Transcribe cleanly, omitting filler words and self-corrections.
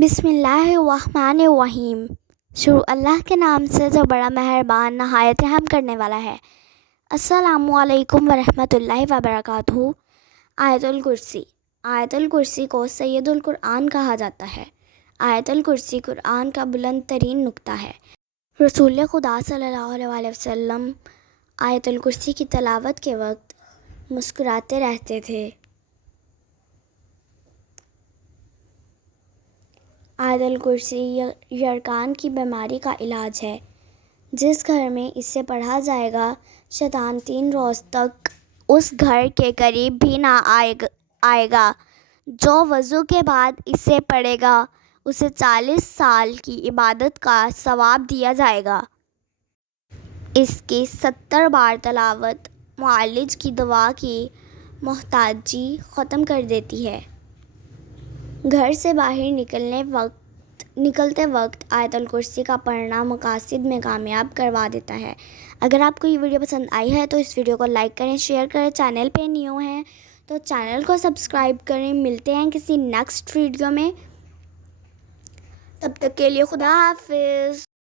بسم اللہ الرحمن الرحیم۔ شروع اللہ کے نام سے جو بڑا مہربان نہایت رحم کرنے والا ہے۔ السلام علیکم ورحمۃ اللہ وبرکاتہ۔ آیت الکرسی۔ آیت الکرسی کو سید القرآن کہا جاتا ہے۔ آیت الکرسی قرآن کا بلند ترین نقطہ ہے۔ رسول خدا صلی اللہ علیہ وسلم آیت الکرسی کی تلاوت کے وقت مسکراتے رہتے تھے۔ آیت الکرسی یرکان کی بیماری کا علاج ہے۔ جس گھر میں اسے پڑھا جائے گا، شیطان 3 روز تک اس گھر کے قریب بھی نہ آئے گا۔ جو وضو کے بعد اسے پڑھے گا، اسے 40 سال کی عبادت کا ثواب دیا جائے گا۔ اس کی 70 بار تلاوت معالج کی دوا کی محتاجی ختم کر دیتی ہے۔ گھر سے باہر نکلتے وقت آیت الکرسی کا پڑھنا مقاصد میں کامیاب کروا دیتا ہے۔ اگر آپ کو یہ ویڈیو پسند آئی ہے تو اس ویڈیو کو لائک کریں، شیئر کریں۔ چینل پہ نیو ہیں تو چینل کو سبسکرائب کریں۔ ملتے ہیں کسی نیکسٹ ویڈیو میں، تب تک کے لیے خدا حافظ۔